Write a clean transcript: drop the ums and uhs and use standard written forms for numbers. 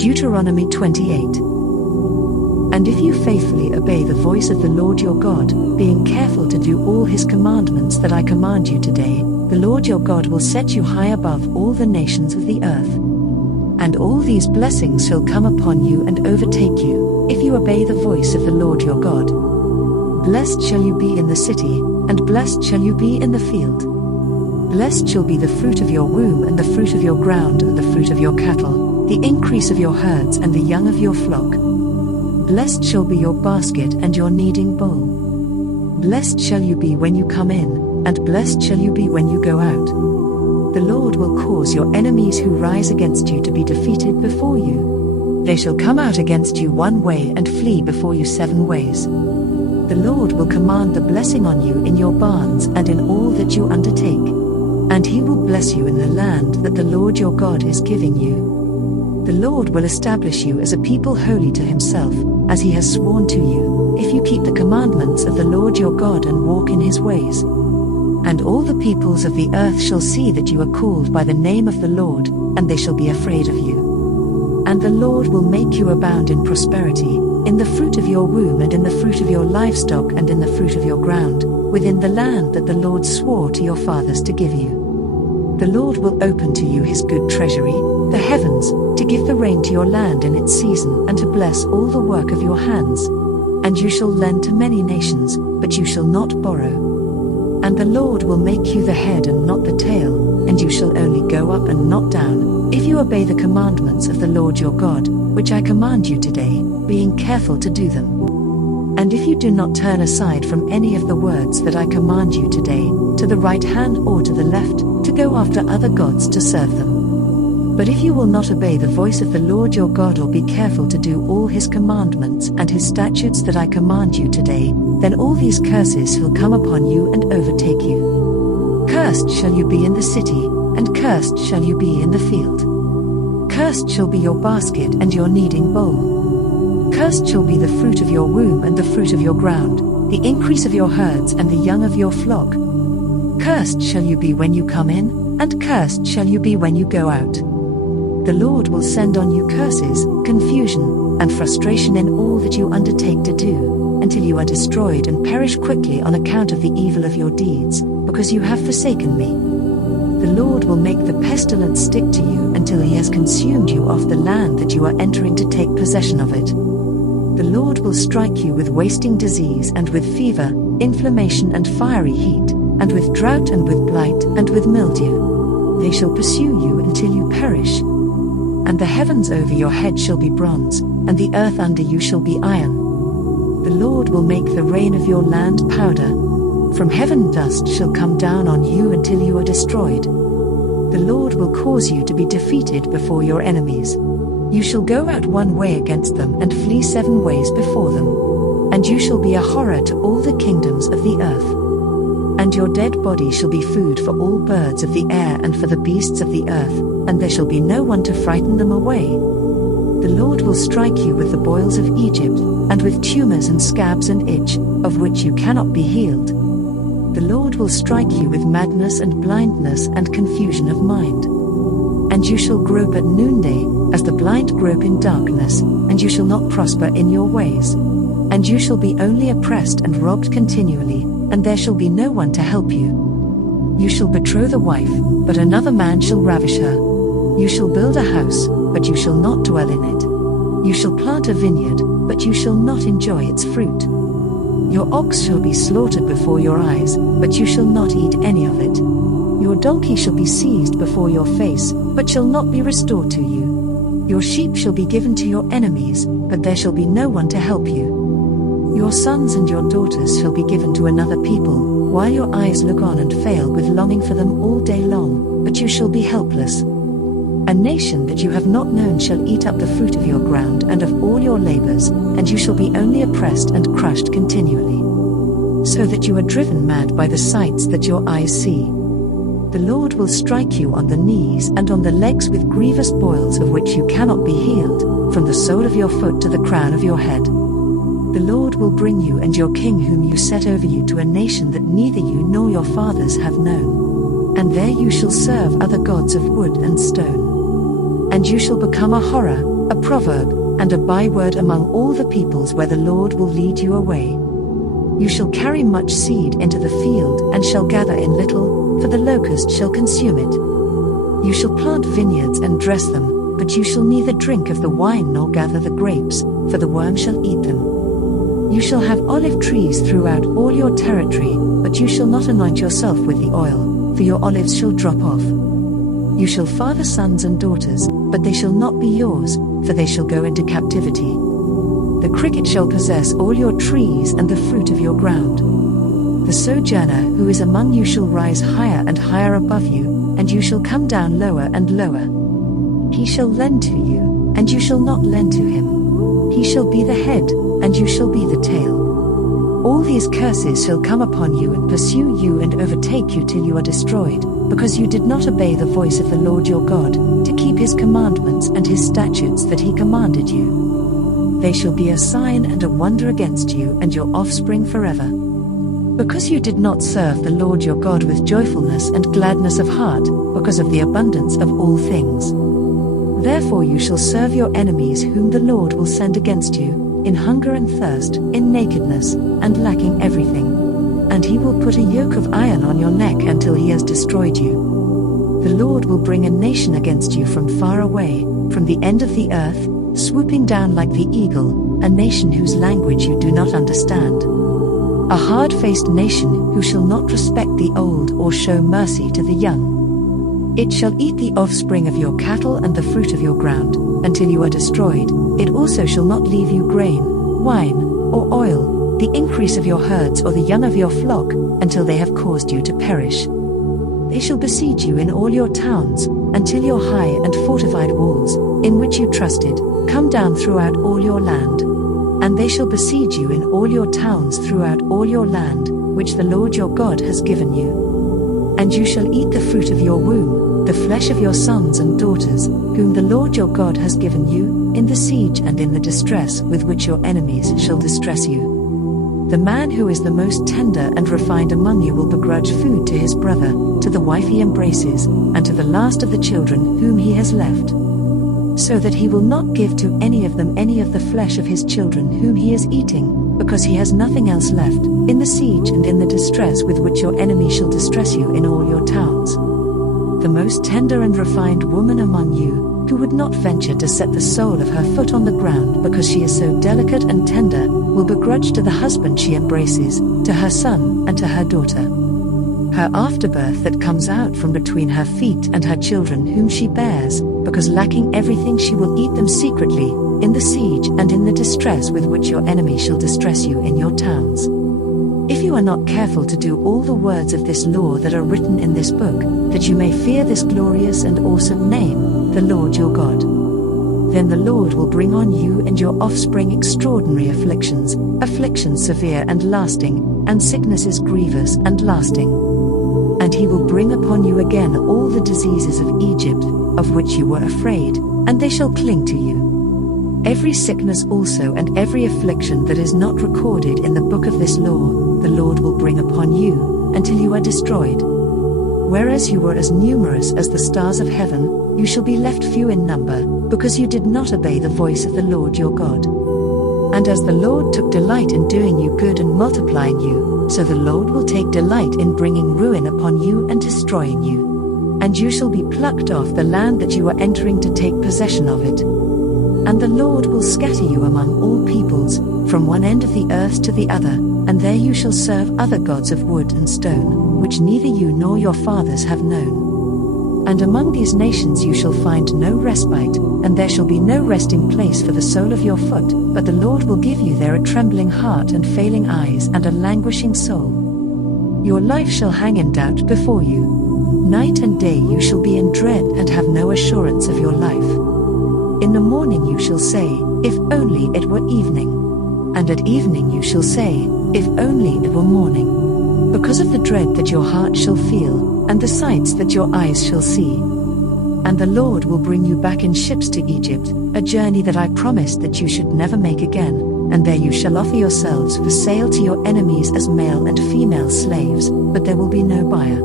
Deuteronomy 28. And if you faithfully obey the voice of the Lord your God, being careful to do all his commandments that I command you today, the Lord your God will set you high above all the nations of the earth. And all these blessings shall come upon you and overtake you, if you obey the voice of the Lord your God. Blessed shall you be in the city, and blessed shall you be in the field. Blessed shall be the fruit of your womb, and the fruit of your ground, and the fruit of your cattle, the increase of your herds, and the young of your flock. Blessed shall be your basket and your kneading bowl. Blessed shall you be when you come in, and blessed shall you be when you go out. The Lord will cause your enemies who rise against you to be defeated before you. They shall come out against you one way and flee before you 7 ways. The Lord will command the blessing on you in your barns and in all that you undertake. And he will bless you in the land that the Lord your God is giving you. The Lord will establish you as a people holy to himself, as he has sworn to you, if you keep the commandments of the Lord your God and walk in his ways. And all the peoples of the earth shall see that you are called by the name of the Lord, and they shall be afraid of you. And the Lord will make you abound in prosperity, in the fruit of your womb, and in the fruit of your livestock, and in the fruit of your ground, within the land that the Lord swore to your fathers to give you. The Lord will open to you his good treasury, the heavens, to give the rain to your land in its season, and to bless all the work of your hands. And you shall lend to many nations, but you shall not borrow. And the Lord will make you the head and not the tail, and you shall only go up and not down, if you obey the commandments of the Lord your God, which I command you today, being careful to do them. And if you do not turn aside from any of the words that I command you today, to the right hand or to the left, to go after other gods to serve them. But if you will not obey the voice of the Lord your God, or be careful to do all his commandments and his statutes that I command you today, then all these curses shall come upon you and overtake you. Cursed shall you be in the city, and cursed shall you be in the field. Cursed shall be your basket and your kneading bowl. Cursed shall be the fruit of your womb and the fruit of your ground, the increase of your herds and the young of your flock. Cursed shall you be when you come in, and cursed shall you be when you go out. The Lord will send on you curses, confusion, and frustration in all that you undertake to do, until you are destroyed and perish quickly on account of the evil of your deeds, because you have forsaken me. The Lord will make the pestilence stick to you until he has consumed you off the land that you are entering to take possession of it. The Lord will strike you with wasting disease and with fever, inflammation and fiery heat, and with drought and with blight and with mildew. They shall pursue you until you perish. And the heavens over your head shall be bronze, and the earth under you shall be iron. The Lord will make the rain of your land powder. From heaven dust shall come down on you until you are destroyed. The Lord will cause you to be defeated before your enemies. You shall go out one way against them and flee 7 ways before them. And you shall be a horror to all the kingdoms of the earth. And your dead body shall be food for all birds of the air and for the beasts of the earth, and there shall be no one to frighten them away. The Lord will strike you with the boils of Egypt, and with tumors and scabs and itch, of which you cannot be healed. The Lord will strike you with madness and blindness and confusion of mind. And you shall grope at noonday, as the blind grope in darkness, and you shall not prosper in your ways. And you shall be only oppressed and robbed continually, and there shall be no one to help you. You shall betroth a wife, but another man shall ravish her. You shall build a house, but you shall not dwell in it. You shall plant a vineyard, but you shall not enjoy its fruit. Your ox shall be slaughtered before your eyes, but you shall not eat any of it. Your donkey shall be seized before your face, but shall not be restored to you. Your sheep shall be given to your enemies, but there shall be no one to help you. Your sons and your daughters shall be given to another people, while your eyes look on and fail with longing for them all day long, but you shall be helpless. A nation that you have not known shall eat up the fruit of your ground and of all your labors, and you shall be only oppressed and crushed continually, so that you are driven mad by the sights that your eyes see. The Lord will strike you on the knees and on the legs with grievous boils of which you cannot be healed, from the sole of your foot to the crown of your head. The Lord will bring you and your king whom you set over you to a nation that neither you nor your fathers have known. And there you shall serve other gods of wood and stone. And and you shall become a horror, a proverb, and a byword among all the peoples where the Lord will lead you away. You shall carry much seed into the field and shall gather in little, for the locust shall consume it. You shall plant vineyards and dress them, but you shall neither drink of the wine nor gather the grapes, for the worm shall eat them. You shall have olive trees throughout all your territory, but you shall not anoint yourself with the oil, for your olives shall drop off. You shall father sons and daughters, but they shall not be yours, for they shall go into captivity. The cricket shall possess all your trees and the fruit of your ground. The sojourner who is among you shall rise higher and higher above you, and you shall come down lower and lower. He shall lend to you, and you shall not lend to him. He shall be the head, and you shall be the tail. All these curses shall come upon you and pursue you and overtake you till you are destroyed, because you did not obey the voice of the Lord your God, to keep his commandments and his statutes that he commanded you. They shall be a sign and a wonder against you and your offspring forever. Because you did not serve the Lord your God with joyfulness and gladness of heart, because of the abundance of all things. Therefore you shall serve your enemies whom the Lord will send against you, in hunger and thirst, in nakedness, and lacking everything. And he will put a yoke of iron on your neck until he has destroyed you. The Lord will bring a nation against you from far away, from the end of the earth, swooping down like the eagle, a nation whose language you do not understand. A hard-faced nation who shall not respect the old or show mercy to the young. It shall eat the offspring of your cattle and the fruit of your ground, until you are destroyed. It also shall not leave you grain, wine, or oil, the increase of your herds or the young of your flock, until they have caused you to perish. They shall besiege you in all your towns, until your high and fortified walls, in which you trusted, come down throughout all your land. And they shall besiege you in all your towns throughout all your land, which the Lord your God has given you. And you shall eat the fruit of your womb, the flesh of your sons and daughters, whom the Lord your God has given you, in the siege and in the distress with which your enemies shall distress you. The man who is the most tender and refined among you will begrudge food to his brother, to the wife he embraces, and to the last of the children whom he has left. So that he will not give to any of them any of the flesh of his children whom he is eating, because he has nothing else left, in the siege and in the distress with which your enemy shall distress you in all your towns. The most tender and refined woman among you, who would not venture to set the sole of her foot on the ground because she is so delicate and tender, will begrudge to the husband she embraces, to her son and to her daughter. Her afterbirth that comes out from between her feet and her children whom she bears, because lacking everything she will eat them secretly, in the siege and in the distress with which your enemy shall distress you in your towns. If you are not careful to do all the words of this law that are written in this book, that you may fear this glorious and awesome name, the Lord your God, then the Lord will bring on you and your offspring extraordinary afflictions, afflictions severe and lasting, and sicknesses grievous and lasting. And he will bring upon you again all the diseases of Egypt, of which you were afraid, and they shall cling to you. Every sickness also and every affliction that is not recorded in the book of this law, the Lord will bring upon you, until you are destroyed. Whereas you were as numerous as the stars of heaven, you shall be left few in number, because you did not obey the voice of the Lord your God. And as the Lord took delight in doing you good and multiplying you, so the Lord will take delight in bringing ruin upon you and destroying you. And you shall be plucked off the land that you are entering to take possession of it. And the Lord will scatter you among all peoples, from one end of the earth to the other, and there you shall serve other gods of wood and stone, which neither you nor your fathers have known. And among these nations you shall find no respite, and there shall be no resting place for the sole of your foot, but the Lord will give you there a trembling heart and failing eyes and a languishing soul. Your life shall hang in doubt before you. Night and day you shall be in dread and have no assurance of your life. In the morning you shall say, if only it were evening. And at evening you shall say, if only it were morning. Because of the dread that your heart shall feel, and the sights that your eyes shall see. And the Lord will bring you back in ships to Egypt, a journey that I promised that you should never make again, and there you shall offer yourselves for sale to your enemies as male and female slaves, but there will be no buyer.